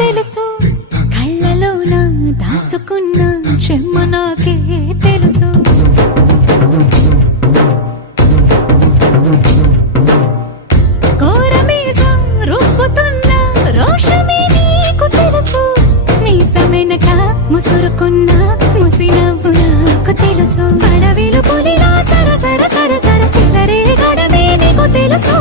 తెలుసు కళ్ళలోన దాచుకున్న చెమ్మ నాకే తెలుసు కోరమీసం రుబ్బుతున్న రోషమే నీకు తెలుసు మీసమెనక ముసురుకున్న ముసినవ్వు నాకు తెలుసు అడవిలు పులిలా సర సర సర సర చిల్లరే గడమే నీకు తెలుసు